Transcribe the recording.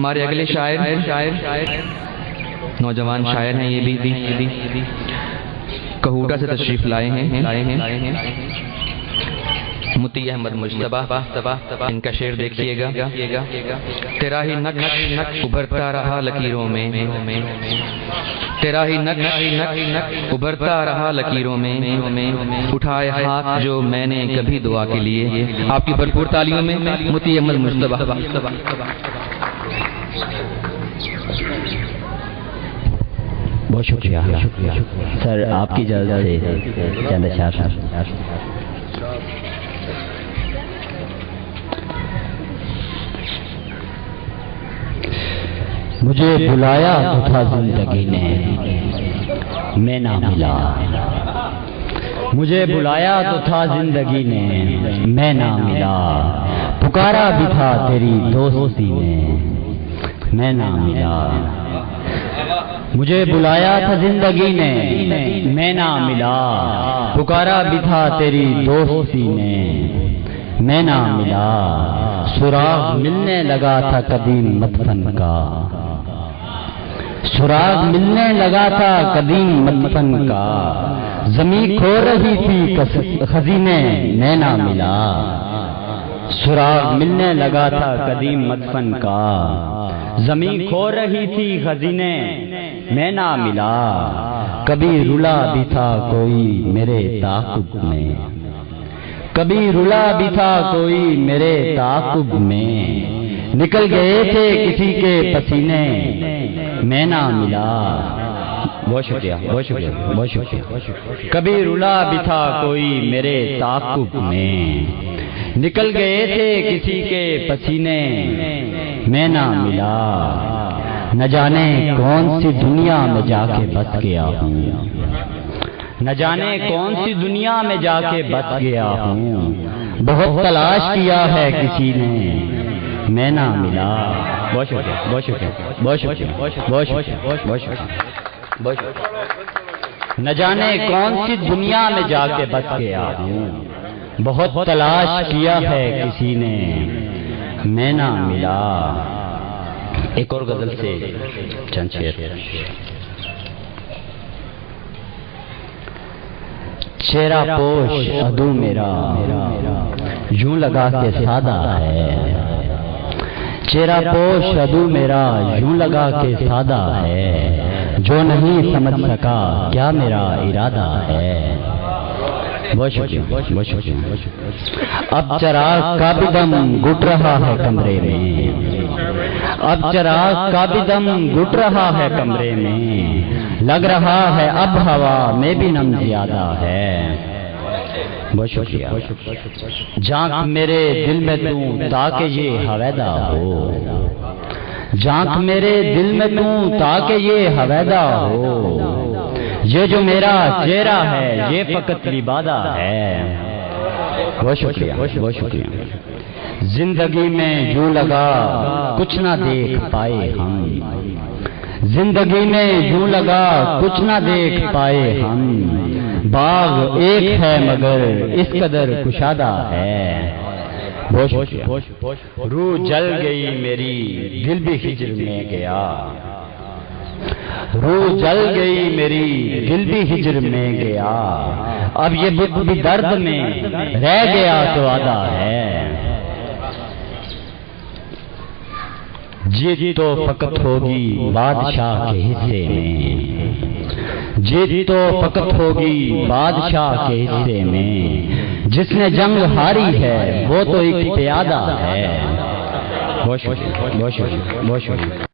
ہمارے اگلے شاعر نوجوان شاعر ہیں، یہ بھی کہوٹہ سے تشریف لائے ہیں، متی احمد مجتبیٰ۔ ان کا شعر دیکھیے گا۔ تیرا ہی نقش ابھرتا رہا لکیروں میں، تیرا ہی نقش ابھرتا رہا لکیروں میں، اٹھائے ہاتھ جو میں نے کبھی دعا کے لیے۔ آپ کی بھرپور تالیوں میں متی احمد مجتبیٰ۔ بہت شکریہ سر، آپ کی اجازت سے چند اشعار۔ مجھے بلایا تو تھا زندگی نے، میں نہ ملا۔ مجھے بلایا تو تھا زندگی نے، میں نہ ملا۔ پکارا بھی تھا تیری دوستی نے، میں نہ ملا۔ مجھے بلایا تھا زندگی نے، میں نہ ملا۔ پکارا بھی تھا تیری دوستی نے، میں نہ ملا۔ سراغ ملنے لگا تھا قدیم مدفن کا، سراغ ملنے لگا تھا قدیم مدفن کا۔ زمین کھو رہی تھی خزینے، میں نہ ملا۔ سراغ ملنے لگا تھا قدیم مدفن کا۔ زمین کھو رہی تھی خزینے، میں نہ ملا۔ کبھی رلا بھی تھا کوئی میرے تعاقب میں، کبھی رلا بھی تھا کوئی میرے تعاقب میں۔ نکل گئے تھے کسی کے پسینے، میں نہ ملا۔ بہت شکریہ، بہت شکریہ، بہت شکریہ۔ کبھی رلا بھی تھا کوئی میرے تعاقب میں، نکل گئے تھے کسی کے پسینے، میں نہ ملا۔ نہ جانے کون سی دنیا میں جا کے بس گیا ہوں، نہ جانے کون سی دنیا میں جا کے بس گیا ہوں۔ بہت تلاش کیا ہے کسی نے، میں نہ ملا۔ بہت شکریہ، بہت شکریہ، بہت شکریہ، بہت شکریہ، بہت شکریہ، بہت شکریہ۔ نہ جانے کون سی دنیا میں جا کے بس گیا ہوں۔ بہت تلاش کیا ہے کسی نے، میں نہ ملا۔ ایک اور غزل سے چند شعر۔ چہرہ پوش عدو میرا یوں لگا کے سادہ ہے، چہرہ پوش عدو میرا یوں لگا کے سادہ ہے۔ جو نہیں سمجھ سکا کیا میرا ارادہ ہے۔ بہت شکریہ، بہت شکریہ۔ اب چراغ کا بھی دم گھٹ رہا ہے کمرے میں، اب چراغ کا بھی دم گھٹ رہا ہے کمرے میں۔ لگ رہا ہے اب ہوا میں بھی نم زیادہ ہے۔ بہت شکریہ۔ جھانک میرے دل میں تو تاکہ یہ ہویدا ہو، جھانک میرے دل میں تو تاکہ یہ ہویدا ہو۔ یہ جو میرا چہرہ ہے یہ فقط لبادہ ہے۔ بہت شکریہ، بہت شکریہ۔ زندگی میں یوں لگا کچھ نہ دیکھ پائے ہم، زندگی میں یوں لگا کچھ نہ دیکھ پائے ہم۔ باغ ایک ہے مگر اس قدر کشادہ ہے۔ بہت شکریہ۔ روح جل گئی میری دل بھی ہجر میں گیا، روح جل گئی میری دل بھی ہجر میں گیا۔ اب یہ بت بھی درد میں رہ گیا تو آدھا ہے۔ جیت تو فقط ہوگی بادشاہ کے حصے میں، جیت تو فقط ہوگی بادشاہ کے حصے میں۔ جس نے جنگ ہاری ہے وہ تو ایک پیادہ ہے۔ بہت شکریہ، بہت شکریہ، بہت شکریہ۔